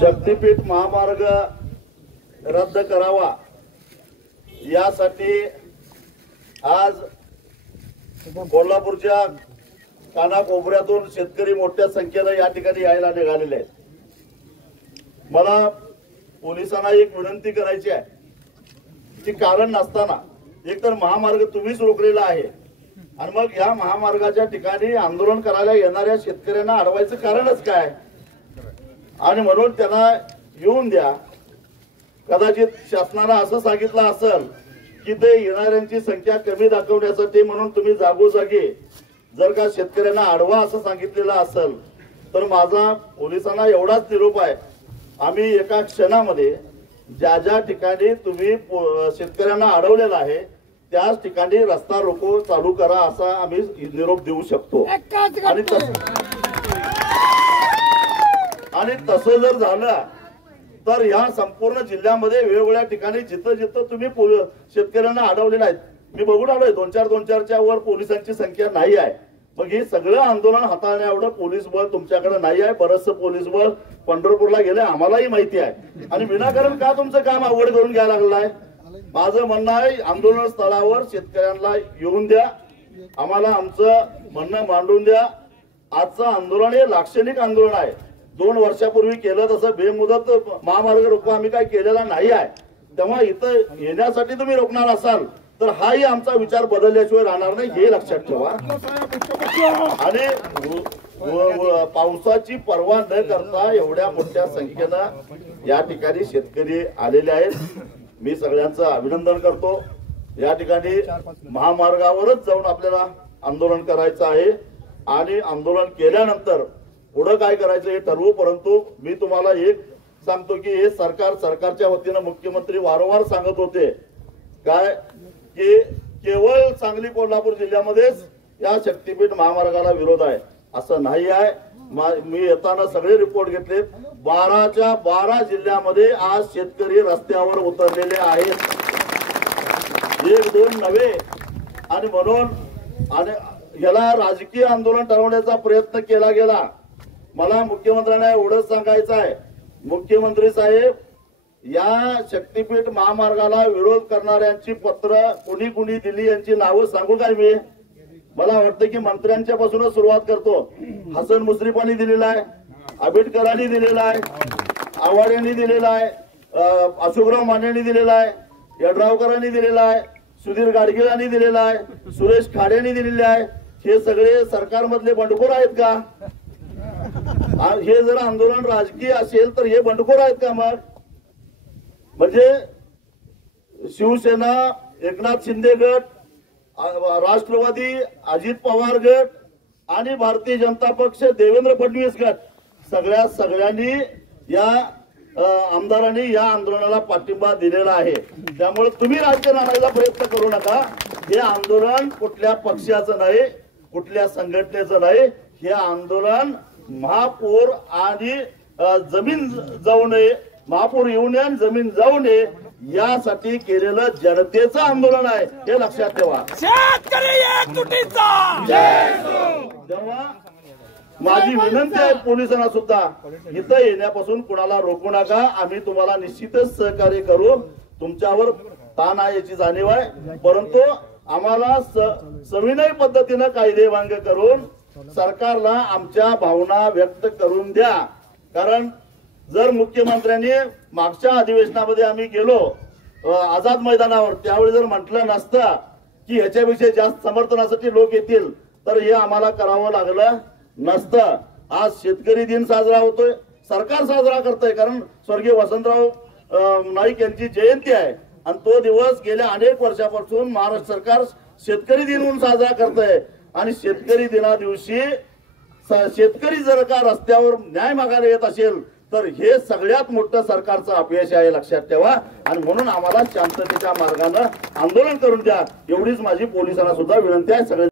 शक्तीपीठ महामार्ग रद्द करावा यासाठी आज कोल्हापूरच्या कानाकोपऱ्यातून शेतकरी मोठ्या संख्येने या ठिकाणी यायला निघालेले आहेत। मला पोलिसांना एक विनंती करायची आहे की कारण नसताना एकतर महामार्ग तुम्हीच रोखलेला आहे आणि मग या महामार्गाच्या ठिकाणी आंदोलन करायला येणाऱ्या शेतकऱ्यांना अडवायचं कारणच काय आणि म्हणून त्यांना येऊन द्या। कदाचित शासनाला असं सांगितलं असेल की ते येणाऱ्यांची संख्या कमी दाखवण्यासाठी म्हणून तुम्ही जागोजागी जर का शेतकऱ्यांना अडवा असं सांगितलेलं असेल तर माझा पोलिसांना एवढाच निरोप आहे, आम्ही एका क्षणामध्ये ज्या ज्या ठिकाणी तुम्ही शेतकऱ्यांना अडवलेला आहे त्याच ठिकाणी रस्ता रोको चालू करा असा आम्ही निरोप देऊ शकतो। आणि तसं जर झालं तर या संपूर्ण जिल्ह्यामध्ये वेगवेगळ्या ठिकाणी जिथं जिथं तुम्ही शेतकऱ्यांना अडवलेलं आहे, मी बघून आलोय 2-4 वर पोलिसांची संख्या नाही आहे। मग हे सगळं आंदोलन हाताळण्या एवढं पोलीस बळ तुमच्याकडे नाही आहे। बरंचसं पोलीस बळ पंढरपूरला गेले आम्हालाही माहिती आहे आणि विनाकारण का तुमचं काम अवघड करून घ्यायला लागलाय। माझं म्हणणं आहे आंदोलन स्थळावर शेतकऱ्यांना येऊन द्या, आम्हाला आमचं म्हणणं मांडून द्या। आजचं आंदोलन हे लाक्षणिक आंदोलन आहे। 2 वर्षापूर्वी केलं तसं बेमुदत महामार्ग रोखू आम्ही काय केलेला नाही आहे। तेव्हा इथं येण्यासाठी तुम्ही रोखणार असाल तर हाही आमचा विचार बदलल्याशिवाय राहणार नाही हे लक्षात ठेवा। आणि पावसाची पर्वा न करता एवढ्या मोठ्या संख्येनं या ठिकाणी शेतकरी आलेले आहेत, मी सगळ्यांचं अभिनंदन करतो। या ठिकाणी महामार्गावरच जाऊन आपल्याला आंदोलन करायचं आहे आणि आंदोलन केल्यानंतर पुढे काय करायचं हे ठरवू। परंतु मी तुम्हाला एक सांगतो की हे सरकारच्या वतीनं मुख्यमंत्री वारंवार सांगत होते काय की केवळ सांगली कोल्हापूर जिल्ह्यामध्येच या शक्तीपीठ महामार्गाला विरोध आहे असं नाही आहे। मी येताना सगळे रिपोर्ट घेतले, 12च्या 12 जिल्ह्यामध्ये आज शेतकरी रस्त्यावर उतरलेले आहेत, 1-2 नव्हे। आणि म्हणून आणि याला राजकीय आंदोलन ठरवण्याचा प्रयत्न केला गेला। मला मुख्यमंत्र्यांना एवढंच सांगायचं आहे, मुख्यमंत्री साहेब या शक्तीपीठ महामार्गाला विरोध करणाऱ्यांची पत्र कुणी कुणी दिली यांची नावं सांगू काय मी? मला वाटतं की मंत्र्यांच्या पासूनच सुरुवात करतो। हसन मुश्रीफांनी दिलेला आहे, आंबेडकरांनी दिलेला आहे, आव्हाड यांनी दिलेला आहे, अशोकराव मानेंनी दिलेला आहे, यड्रावकरांनी दिलेला आहे, सुधीर गाडगिळांनी दिलेला आहे, सुरेश खाडेंनी दिलेले आहे। हे सगळे सरकारमधले बंडखोर आहेत का? हे जर आंदोलन राजकीय असेल तर हे बंडखोर आहेत का? मग म्हणजे शिवसेना एकनाथ शिंदे गट, राष्ट्रवादी अजित पवार गट आणि भारतीय जनता पक्ष देवेंद्र फडणवीस गट सगळ्यांनी या आमदारांनी या आंदोलनाला पाठिंबा दिलेला आहे। त्यामुळे तुम्ही राजकारण आणायला प्रयत्न करू नका। हे आंदोलन कुठल्या पक्षाचं नाही, कुठल्या संघटनेचं नाही, हे आंदोलन महापूर आणि जमीन जाऊ नये, महापूर येऊ नये आणि जमीन जाऊ नये यासाठी केलेलं जनतेचं आंदोलन आहे हे लक्षात ठेवा। तेव्हा माझी विनंती आहे पोलिसांना सुद्धा इथं येण्यापासून कुणाला रोखू नका। आम्ही तुम्हाला निश्चितच सहकार्य करू, तुमच्यावर ताण आहे याची जाणीव आहे, परंतु आम्हाला सविनय पद्धतीनं कायदेभंग करून सरकारला आमच्या भावना व्यक्त करून द्या। कारण जर मुख्यमंत्र्यांनी मागच्या अधिवेशनामध्ये आम्ही गेलो आझाद मैदानावर त्यावेळी जर म्हटलं नसतं की ह्याच्याविषयी जास्त समर्थनासाठी लोक येतील तर हे आम्हाला करावं लागलं नसतं। आज शेतकरी दिन साजरा होतोय, सरकार साजरा करतंय, कारण स्वर्गीय वसंतराव नाईक यांची जयंती आहे आणि तो दिवस गेल्या अनेक वर्षापासून महाराष्ट्र सरकार शेतकरी दिन म्हणून साजरा करतंय। आणि शेतकरी दिना दिवशी शेतकरी जर का रस्त्यावर न्याय मागायला येत असेल तर हे सगळ्यात मोठं सरकारचं अपयश आहे लक्षात ठेवा। आणि म्हणून आम्हाला शांततेच्या मार्गाने आंदोलन करून द्या एवढीच माझी पोलिसांना सुद्धा विनंती आहे। सगळे